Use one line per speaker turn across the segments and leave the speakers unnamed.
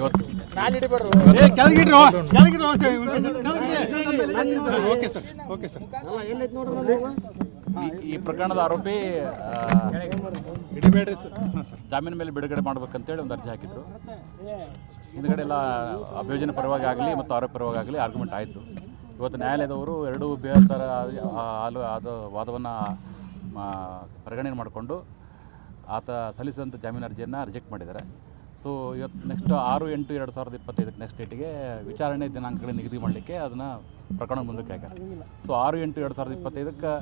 ಇವತ್ತು
ಈ- ಪ್ರಕರಣದ ಆರೋಪಿ ಜಾಮೀನು ಮೇಲೆ ಬಿಡುಗಡೆ ಮಾಡ್ಬೇಕಂತೇಳಿ ಒಂದು ಅರ್ಜಿ ಹಾಕಿದ್ರು. ಹಿಂದ್ಗಡೆ ಎಲ್ಲ ಅಭಿಯೋಜನೆ ಪರವಾಗಿ ಆಗಲಿ ಮತ್ತು ಆರೋಪ ಪರವಾಗಿ ಆಗಲಿ ಆರ್ಗ್ಯುಮೆಂಟ್ ಆಯಿತು. ಇವತ್ತು ನ್ಯಾಯಾಲಯದವರು ಎರಡು ಬೇಹತ್ತರ ಆಲು, ಆದ ವಾದವನ್ನು ಪರಿಗಣನೆ ಮಾಡಿಕೊಂಡು ಆತ ಸಲ್ಲಿಸಿದಂಥ ಜಾಮೀನು ಅರ್ಜಿಯನ್ನು ರಿಜೆಕ್ಟ್ ಮಾಡಿದ್ದಾರೆ. ಸೊ ಇವತ್ತು ನೆಕ್ಸ್ಟ್ ಆರು ಎಂಟು ಎರಡು ಸಾವಿರದ ಇಪ್ಪತ್ತೈದಕ್ಕೆ ನೆಕ್ಸ್ಟ್ ಡೇಟಿಗೆ ವಿಚಾರಣೆ ದಿನಾಂಕಗಳನ್ನ ನಿಗದಿ ಮಾಡಲಿಕ್ಕೆ ಅದನ್ನು ಪ್ರಕರಣ ಮುಂದಕ್ಕೆ ಹಾಕ್ಯಾರ. ಸೊ ಆರು ಎಂಟು ಎರಡು ಸಾವಿರದ ಇಪ್ಪತ್ತೈದಕ್ಕೆ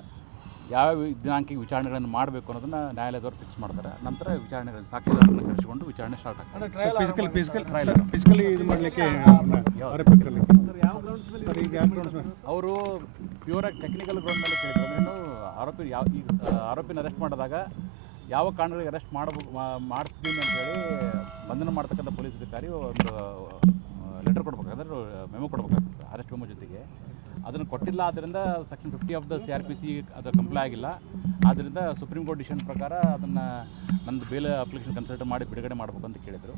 ಯಾವ ದಿನಾಂಕಿಗೆ ವಿಚಾರಣೆಗಳನ್ನು ಮಾಡಬೇಕು ಅನ್ನೋದನ್ನು ನ್ಯಾಯಾಲಯದವರು ಫಿಕ್ಸ್ ಮಾಡ್ತಾರೆ. ನಂತರ ವಿಚಾರಣೆಗಳನ್ನು ಸಾಕ್ಷಿದಾರರನ್ನು ಕರೆಸಿಕೊಂಡು ವಿಚಾರಣೆ ಸ್ಟಾರ್ಟ್ ಆಗ್ತದೆ
sir physical physical sir physically ಇದು ಮಾಡಲಿಕ್ಕೆ ಆರೋಪಿ ಕರಲಿಕ್ಕೆ ಸರ್ ಯಾವ grounds ಮೇಲೆ?
ಅವರು ಪ್ಯೂರಾಗಿ ಟೆಕ್ನಿಕಲ್ ಗ್ರೌಂಡ್ ಮೇಲೆ ಕೇಳಿದ್ರು. ಆರೋಪಿ ಯಾವ ಈಗ ಆರೋಪಿನ ಅರೆಸ್ಟ್ ಮಾಡಿದಾಗ ಯಾವ ಕಾರಣಗಳಿಗೆ ಅರೆಸ್ಟ್ ಮಾಡಬೇಕು ಮಾಡ್ತೀನಿ ಅಂತೇಳಿ ಬಂಧನ ಮಾಡ್ತಕ್ಕಂಥ ಪೊಲೀಸ್ ಅಧಿಕಾರಿ ಒಂದು ಲೆಟರ್ ಕೊಡ್ಬೇಕಾದ್ರೆ, ಮೆಮೊ ಕೊಡ್ಬೇಕಾಗ್ತದೆ ಅರೆಸ್ಟ್ ಮೆಮೊ ಜೊತೆಗೆ. ಅದನ್ನು ಕೊಟ್ಟಿಲ್ಲ ಆದ್ದರಿಂದ section fifty of the C R P C ಅದು ಕಂಪ್ಲೈ ಆಗಿಲ್ಲ. ಆದ್ದರಿಂದ ಸುಪ್ರೀಂ ಕೋರ್ಟ್ ಡಿಸಿಷನ್ ಪ್ರಕಾರ ಅದನ್ನು ನಂದು ಬೇಲ್ ಅಪ್ಲಿಕೇಶನ್ ಕನ್ಸಲ್ಟ್ ಮಾಡಿ ಬಿಡುಗಡೆ ಮಾಡಬೇಕು ಅಂತ ಕೇಳಿದರು.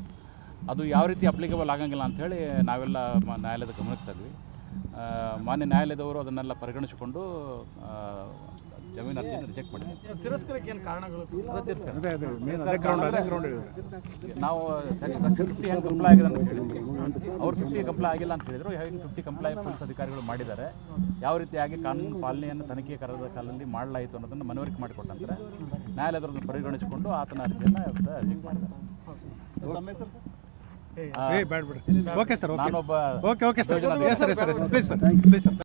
ಅದು ಯಾವ ರೀತಿ ಅಪ್ಲಿಕೇಬಲ್ ಆಗಂಗಿಲ್ಲ ಅಂಥೇಳಿ ನಾವೆಲ್ಲ ನ್ಯಾಯಾಲಯದ ಗಮನಿಸ್ತಾ ಇದ್ವಿ ಮಾನ್ಯ ನ್ಯಾಯಾಲಯದವರು ಅದನ್ನೆಲ್ಲ ಪರಿಗಣಿಸಿಕೊಂಡು ಜಮೀನು ಅರ್ಜಿಯನ್ನು ರಿಜೆಕ್ಟ್ ಮಾಡಿದ್ದಾರೆ
ತಿರಸ್ಕರಕ್ಕೆ ಏನು ಕಾರಣಗಳು?
ಅದು ತಿರ್ಸ್ತಾರೆ.
ಅದೇ ಅದೇ ಮೇನ್ ಅದೇ ಗ್ರೌಂಡ್ ಅದೇ ಗ್ರೌಂಡ್
ನಾವು ಫಿಫ್ಟಿ ಹೆಂಗೆ ಕಂಪ್ಲೈ ಆಗಿದೆ ಅಂತ ಹೇಳಿದ್ವಿ. ಅವ್ರು ಫಿಫ್ಟಿ ಕಂಪ್ಲೈ ಆಗಿಲ್ಲ ಅಂತ ಹೇಳಿದ್ರು. ಹೇಗೆ ಫಿಫ್ಟಿ ಕಂಪ್ಲೈ ಪೊಲೀಸ್ ಅಧಿಕಾರಿಗಳು ಮಾಡಿದ್ದಾರೆ. ಯಾವ ರೀತಿಯಾಗಿ ಕಾನೂನು ಪಾಲನೆಯನ್ನು ತನಿಖೆ ಕರೆದ ಕಾಲದಲ್ಲಿ ಮಾಡಲಾಯಿತು ಅನ್ನೋದನ್ನು ಮನವರಿಕೆ ಮಾಡಿಕೊಟ್ಟಂತಾರೆ ನ್ಯಾಯಾಲಯದವ್ರನ್ನ ಪರಿಗಣಿಸಿಕೊಂಡು ಆತನ ಅರ್ಜಿಯನ್ನು ರಿಜೆಕ್ಟ್ ಮಾಡಿದ್ದಾರೆ.
ಓಕೆ. ಸರ್? ಓಕೆ
ನಾನೊಬ್ಬ
okay okay sir.
Yojana
yes sir sir please sir please sir